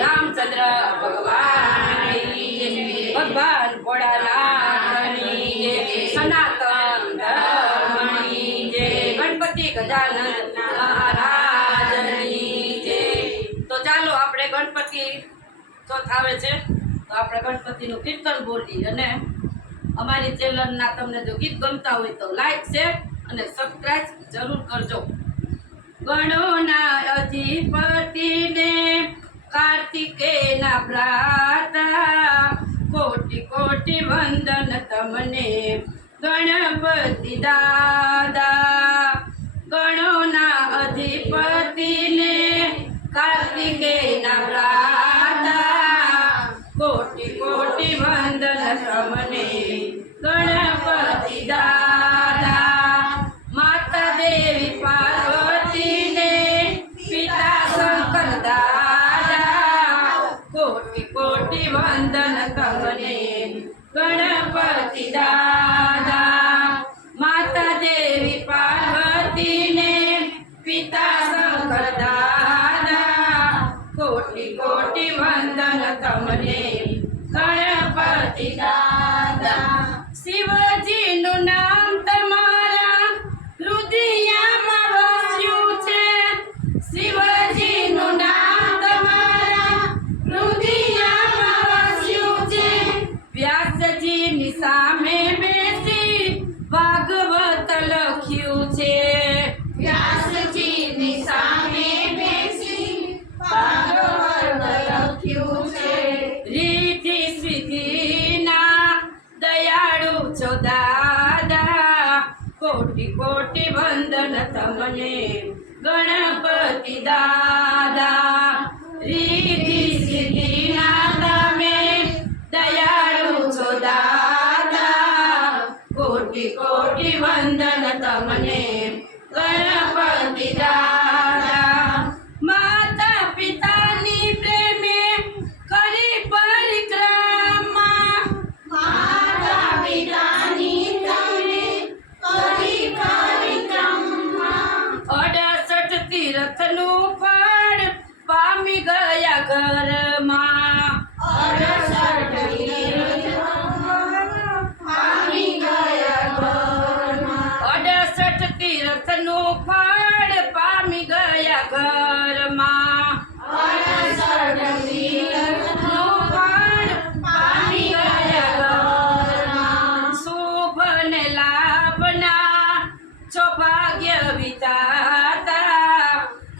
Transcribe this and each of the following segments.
રામચંદ્ર ભગવાન ભગવાન ભોળાનાથની સનાતન ધર્મની. ગણપતિ ગજાનન મહારાજની તો ચાલો આપણે ગણપતિ ચોથ આવે છે, તો આપણે ગણપતિનું કીર્તન બોલી અને અમારી ચેનલના તમને જો ગીત ગમતા હોય તો લાઈક, શેર અને સબસ્ક્રાઇબ જરૂર કરજો ગણોના અધિપતિને કાર્તિકેયના ભ્રાતા કોટી કોટી વંદન તમને ગણપતિ દાદા ગણોના અધિપતિને કાર્તિકેયના ભ્રાતા કોટી કોટી વંદન તમને કોટી વંદન તમને ગણપતિ દાદા માતા દેવી પાર્વતીને પિતા શંકર દાદા કોટી કોટી વંદન તમને સામે બેસી ભાગવત લખ્યું છે. વ્યાસજીની સામે બેસી લખ્યું છે. રીતિ સિદ્ધિના દયાળુ છો દાદા. કોટી કોટી વંદન તમને ગણપતિ દાદા. રીતિ વંદન તમને ગણપતિ દાદા માતા પિતાની પ્રેમે કરી પરિક્રમા. માતા પિતાની તમે કરી પરિક્રમા. અડસઠ તીર્થનું ફળ પામી ગયા ઘરમાં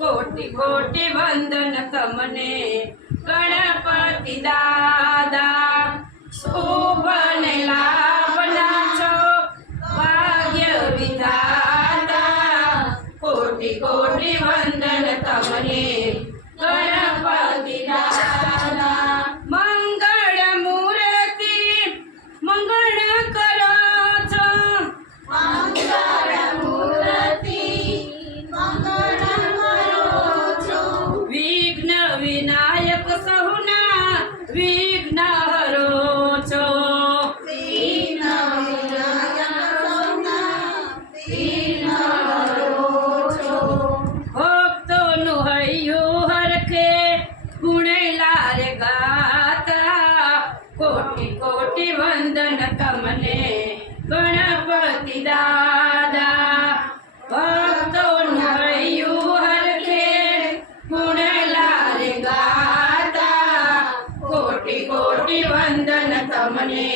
કોટી કોટી વંદન તમને. ગણપતિ દાદા, શોભન લાભના છો. ભાગ્ય વિધાતા કોટી કોટી વંદન તમને. સહુના વિઘ્ન હરો છો કોટી વંદન તમને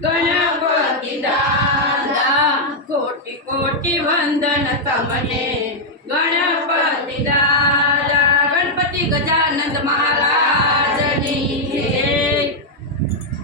ગણપતિ દાદા કોટી કોટી વંદન